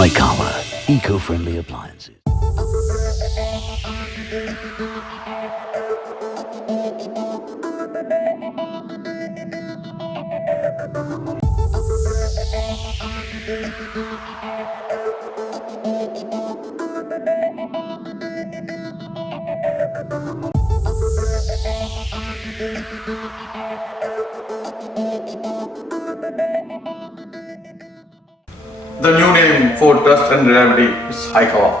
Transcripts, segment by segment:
Hightower Eco-Friendly Appliances. The new name for trust and reliability is Hightower.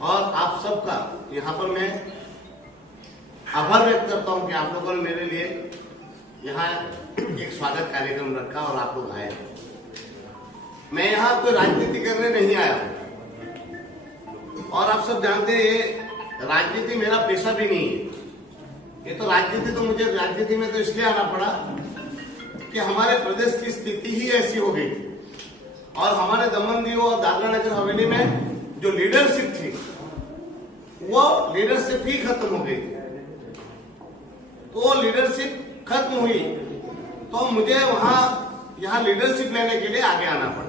और आप सबका यहाँ पर मैं आभार व्यक्त करता हूँ कि आप लोगों ने मेरे लिए यहाँ एक स्वागत कार्यक्रम रखा और आप लोग आए। मैं यहाँ कोई राजनीति करने नहीं आया हूँ और आप सब जानते हैं ये राजनीति मेरा पेशा भी नहीं है। ये तो राजनीति तो मुझे राजनीति में तो इसलिए आना पड़ा कि हमारे प्रदेश की स्थिति ही ऐसी हो गई और हमारे दमन दीव और दादरा नगर हवेली में जो लीडरशिप थी वो लीडरशिप ही खत्म हो गई। तो लीडरशिप खत्म हुई तो मुझे वहां यहाँ लीडरशिप लेने के लिए आगे आना पड़ा।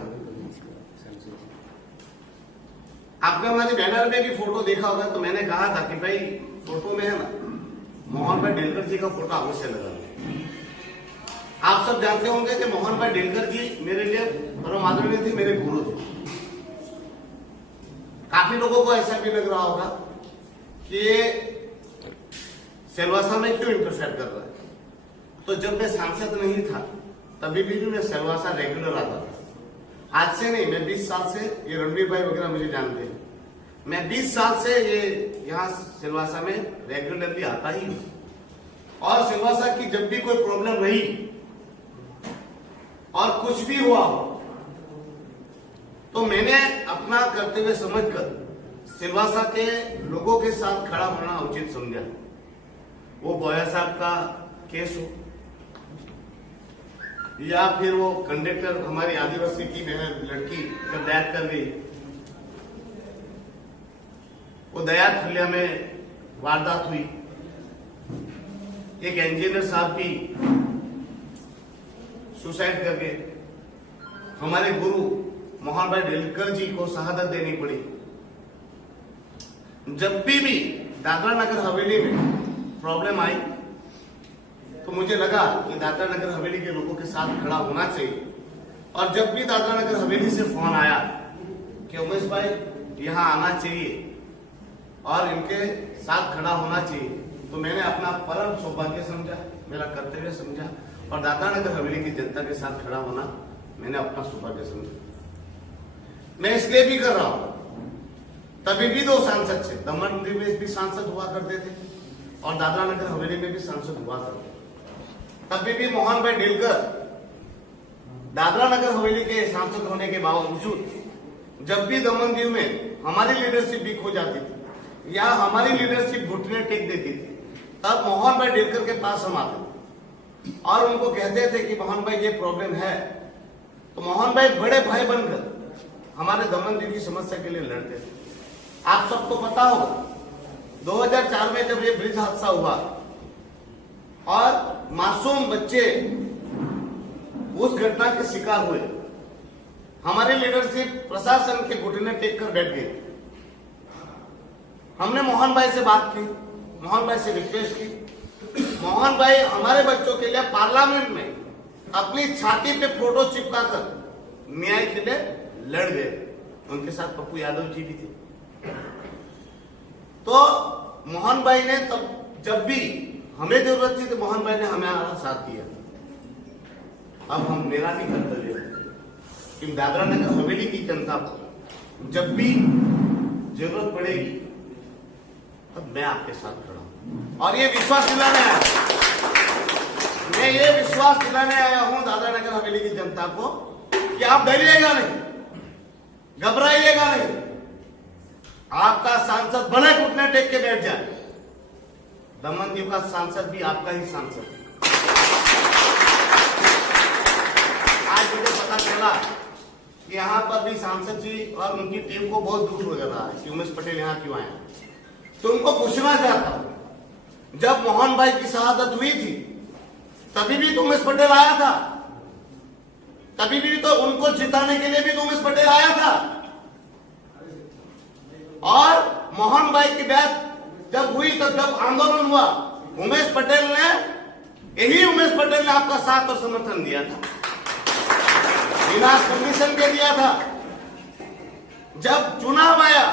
आपने हमारे बैनर में भी फोटो देखा होगा तो मैंने कहा था कि भाई फोटो में है ना मोहन भाई डेलकर जी का फोटो अवश्य लगा। आप सब जानते होंगे कि मोहन भाई डेलकर जी मेरे लिए परम आदरणीय थे, मेरे गुरु थे। काफी लोगों को ऐसा भी लग रहा होगा कि ये सिलवासा में क्यों इंटरफेयर कर रहा है। तो जब मैं सांसद नहीं था तभी भी मैं सिलवासा रेगुलर आता था। आज से नहीं, मैं 20 साल से, ये रणवीर भाई वगैरह मुझे जानते हैं, मैं 20 साल से ये यहाँ सिलवासा में रेगुलरली आता ही हूँ। और सिलवासा की जब भी कोई प्रॉब्लम रही और कुछ भी हुआ हो तो मैंने अपना कर्तव्य समझकर सिलवासा के लोगों के साथ खड़ा होना उचित समझा। वो बोया साहब का केस हो या फिर वो कंडक्टर हमारी आदिवासी की लड़की जब डेथ कर गई, वो दयाल खुलिया में वारदात हुई, एक इंजीनियर साहब की सुसाइड करके हमारे गुरु मोहन भाई डेलकर जी को शहादत देनी पड़ी। जब भी दादरा नगर हवेली में प्रॉब्लम आई तो मुझे लगा कि दादरा नगर हवेली के लोगों के साथ खड़ा होना चाहिए। और जब भी दादरा नगर हवेली से फोन आया कि उमेश भाई यहाँ आना चाहिए और इनके साथ खड़ा होना चाहिए, तो मैंने अपना परम सौभाग्य समझा, मेरा कर्तव्य समझा और दादरा नगर हवेली की जनता के साथ खड़ा होना मैंने अपना सौभाग्य समझा। मैं इसलिए भी कर रहा हूं, तभी भी 2 सांसद थे, दमन दीव में भी सांसद हुआ करते थे और दादरा नगर हवेली में भी सांसद हुआ करते। तभी भी मोहन भाई डेलकर दादरा नगर हवेली के सांसद होने के बावजूद जब भी दमन दीव में हमारी लीडरशिप वीक हो जाती थी या हमारी लीडरशिप घुटने टेक देती थी, तब मोहन भाई डेलकर के पास हम आते और उनको कहते थे कि मोहन भाई ये प्रॉब्लम है। तो मोहन भाई बड़े भाई बनकर हमारे दमन दीव की समस्या के लिए लड़ते थे। आप सबको पता होगा 2004 में जब ये ब्रिज हादसा हुआ और मासूम बच्चे उस घटना के शिकार हुए, हमारी लीडरशिप प्रशासन के घुटने टेक कर बैठ गई। हमने मोहन भाई से बात की, मोहन भाई से रिक्वेस्ट की। मोहन भाई हमारे बच्चों के लिए पार्लियामेंट में अपनी छाती पे फोटो चिपका कर न्याय के लिए लड़ गए। उनके साथ पप्पू यादव जी भी थे। तो मोहन भाई ने तब जब भी हमें जरूरत थी तो मोहन भाई ने हमारा साथ दिया। अब हम मेरा भी कर्तव्य है कि दादरा नगर हवेली की जनता को जब भी जरूरत पड़ेगी तब मैं आपके साथ खड़ा हूं और ये विश्वास दिलाने आया, मैं ये विश्वास दिलाने आया हूं दादरा नगर हवेली की जनता को कि आप डरिएगा नहीं, घबराइएगा नहीं। आपका सांसद भले घुटने टेक के बैठ जाए, दमन दीव का सांसद भी आपका ही सांसद है। आज मुझे पता चला कि यहाँ पर भी सांसद जी और उनकी टीम को बहुत दुख हो रहा है कि उमेश पटेल यहाँ क्यों आए। तुमको पूछना चाहता हूं, जब मोहन भाई की शहादत हुई थी तभी भी तो उमेश पटेल आया था, तभी भी तो उनको जिताने के लिए भी तो उमेश पटेल आया था। और मोहन भाई की बात जब हुई तो जब आंदोलन हुआ, उमेश पटेल ने, यही उमेश पटेल ने आपका साथ और समर्थन दिया था, बिना कंडीशन के दिया था। जब चुनाव आया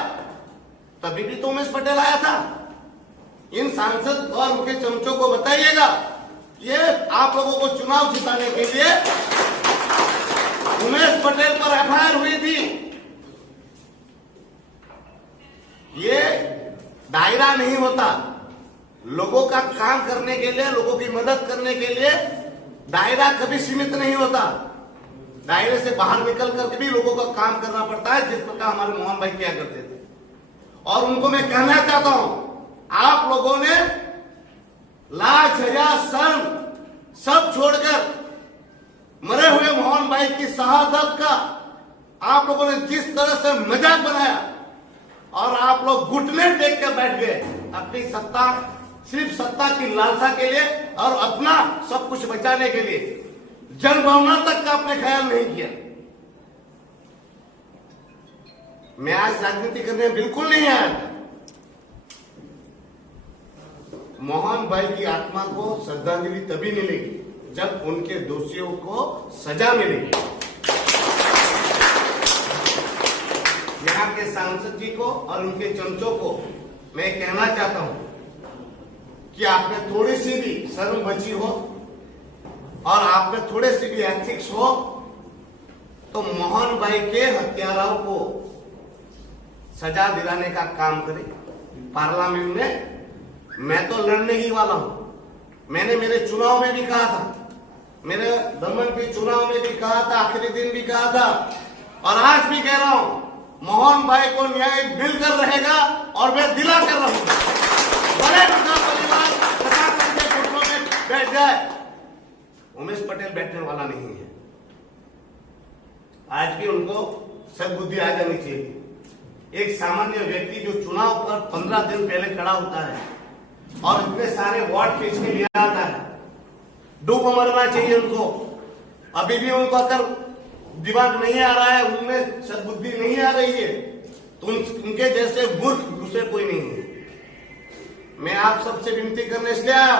तभी भी तो उमेश पटेल आया था। इन सांसद और उनके चमचों को बताइएगा, ये आप लोगों को चुनाव जिताने के लिए उमेश पटेल पर एफआईआर हुई थी। ये दायरा नहीं होता, लोगों का काम करने के लिए, लोगों की मदद करने के लिए दायरा कभी सीमित नहीं होता। दायरे से बाहर निकल करके भी लोगों का काम करना पड़ता है, जिस प्रकार हमारे मोहन भाई किया करते थे। और उनको मैं कहना चाहता हूं, आप लोगों ने लाज हया शर्म सब छोड़कर मरे हुए मोहन भाई की शहादत का आप लोगों ने जिस तरह से मजाक बनाया और आप लोग घुटने टेक के बैठ गए अपनी सत्ता, सिर्फ सत्ता की लालसा के लिए और अपना सब कुछ बचाने के लिए, जन भावना तक का आपने ख्याल नहीं किया। मैं आज राजनीति करने बिल्कुल नहीं आया था। मोहन भाई की आत्मा को श्रद्धांजलि तभी मिलेगी जब उनके दोषियों को सजा मिलेगी। यहाँ के सांसद जी को और उनके चमचों को मैं कहना चाहता हूं कि आप में थोड़ी सी भी शर्म बची हो और आप में थोड़े से भी एथिक्स हो तो मोहन भाई के हत्याराओं को सजा दिलाने का काम करें पार्लियामेंट में। मैं तो लड़ने ही वाला हूं। मैंने मेरे चुनाव में भी कहा था, मेरे दमन के चुनाव में भी कहा था, आखिरी दिन भी कहा था और आज भी कह रहा हूं, मोहन भाई को न्याय मिलकर रहेगा और मैं दिला कर रहूंगा। बड़े परिवार प्रशासन के घुटनों में बैठ जाए, उमेश पटेल बैठने वाला नहीं है। आज भी उनको सद्बुद्धि आ जानी चाहिए। एक सामान्य व्यक्ति जो चुनाव पर 15 दिन पहले खड़ा होता है और इतने सारे वोट खींच के लिए आता है, डूब मरना चाहिए उनको। अभी भी उनको अगर दिमाग नहीं आ रहा है, उनमें सद्बुद्धि नहीं आ रही है, तो उनके जैसे मूर्ख दूसरे कोई नहीं है। मैं आप सबसे विनती करने इसलिए आया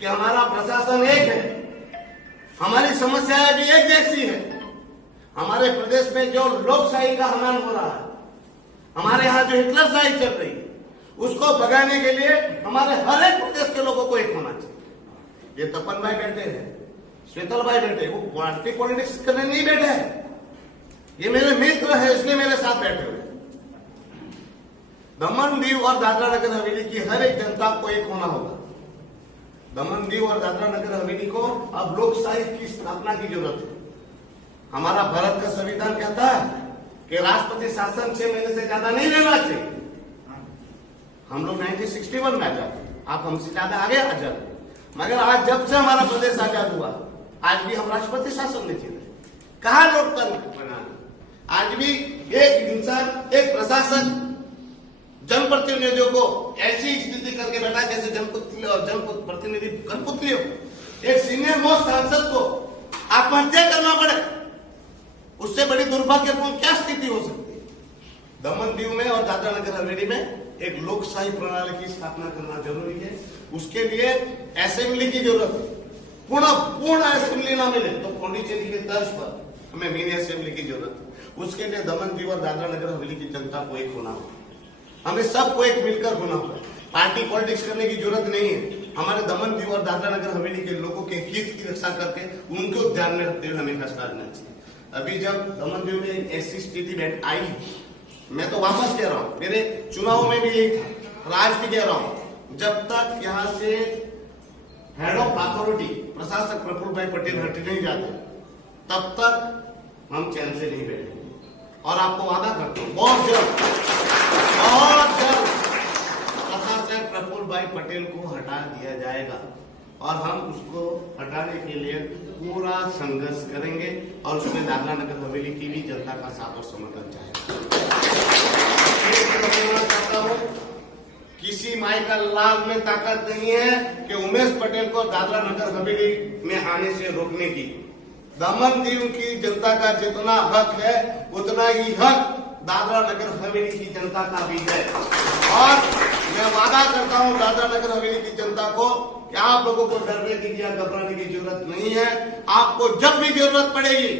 कि हमारा प्रशासन एक है, हमारी समस्याएं भी एक जैसी है। हमारे प्रदेश में जो लोकशाही का हनन हो रहा है, हमारे यहाँ जो हिटलरशाही चल रही है, उसको भगाने के लिए हमारे हर एक प्रदेश के लोगों को एक होना चाहिए। ये तपन भाई बैठे हैं, श्वेतल भाई बैठे, वो पार्टी पॉलिटिक्स करने नहीं बैठे हैं, ये मेरे मित्र है इसलिए मेरे साथ बैठे हुए। दमन दीव और दादरा नगर हवेली की हर एक जनता को एक होना होगा। दमन दीव और दादरा नगर हवेली को अब लोकशाही की स्थापना की जरूरत है। हमारा भारत का संविधान कहता है कि राष्ट्रपति शासन 6 महीने से ज्यादा नहीं रहना चाहिए। हम लोग 1961 में आजाद, आप हमसे ज्यादा आगे आजाद, मगर आज जब से हमारा प्रदेश आजाद हुआ, आज भी हम राष्ट्रपति शासन नहीं जी रहे। कहा लोकतंत्र बनाना? आज भी एक इंसान, एक प्रशासन जनप्रतिनिधियों को ऐसी स्थिति करके बैठा जैसे जनप्रतिनिधि कठपुतली हो। एक सीनियर मोस्ट सांसद को आत्महत्या करना पड़े, उससे बड़ी दुर्भाग्यपूर्ण क्या स्थिति हो सकती है? दमन दीव में और दादरा नगर हवेली में एक लोकशाही प्रणाली की स्थापना करना जरूरी है। उसके लिए असेंबली की जरूरत है। पूर्ण असेंबली ना मिले तो पौंडीचेरी के तर्ज पर हमें मिनी असेंबली की जरूरत है। उसके लिए दमन दीव और दादरा नगर हवेली की जनता को एक होना होगा। हमें सबको एक मिलकर होना होगा। पार्टी पॉलिटिक्स करने की जरूरत नहीं है। हमारे दमन दीव और दादरा नगर हवेली के लोगों के हित की रक्षा करके उनको ध्यान में रखते हुए हमें फैसला लेना चाहिए। अभी जब दमन दीव में ऐसी स्थिति आई, मैं तो वापस कह रहा हूं, मेरे चुनाव में भी यही था और आज भी कह रहा हूं, जब तक यहाँ से हेड ऑफ अथॉरिटी प्रशासक प्रफुल्ल भाई पटेल हट नहीं जाते तब तक हम चैन से नहीं बैठेंगे। और आपको वादा करता हूं बहुत जल्द प्रशासक प्रफुल्ल भाई पटेल को हटा दिया जाएगा और हम उसको हटाने के लिए पूरा संघर्ष करेंगे और उसमें दादरा नगर हवेली की भी जनता का साथ और समर्थन चाहेगा। चाहता हूं किसी माई का लाल में ताकत नहीं है कि उमेश पटेल को दादरा नगर हवेली में आने से रोकने की। दमन दीव की जनता का जितना हक है उतना ही हक दादरा नगर हवेली की जनता का भी है। और मैं वादा करता हूं दादरा नगर हवेली की जनता को कि आप लोगों को डरने की या घबराने की जरूरत नहीं है। आपको जब भी जरूरत पड़ेगी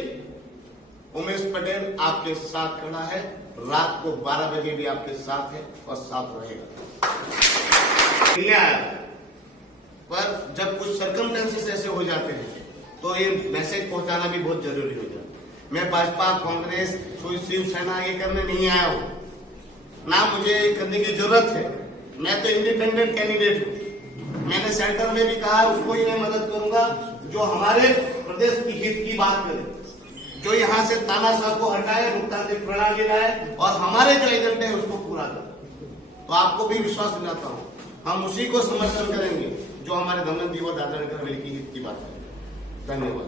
उमेश पटेल आपके साथ खड़ा है। रात को 12 बजे भी आपके साथ है और साथ रहेगा। पर जब कुछ सर्कमस्टेंसेस ऐसे हो जाते हैं तो ये मैसेज पहुंचाना भी बहुत जरूरी हो जाता है। मैं भाजपा, कांग्रेस, शिवसेना ये करने नहीं आया हूं, ना मुझे करने की जरूरत है। मैं तो इंडिपेंडेंट कैंडिडेट हूं। मैंने सेंटर में भी कहा उसको ही मैं मदद करूंगा जो हमारे प्रदेश की हित की बात करे, जो यहाँ से तानाशाह को हटाए, लोकतांत्रिक प्रणाली लाए और हमारे जो एजेंडे है उसको पूरा करे। तो आपको भी विश्वास दिलाता हूँ हम उसी को समर्थन करेंगे जो हमारे दमन दीव और दादरा नगर हवेली की हित की बात है। धन्यवाद।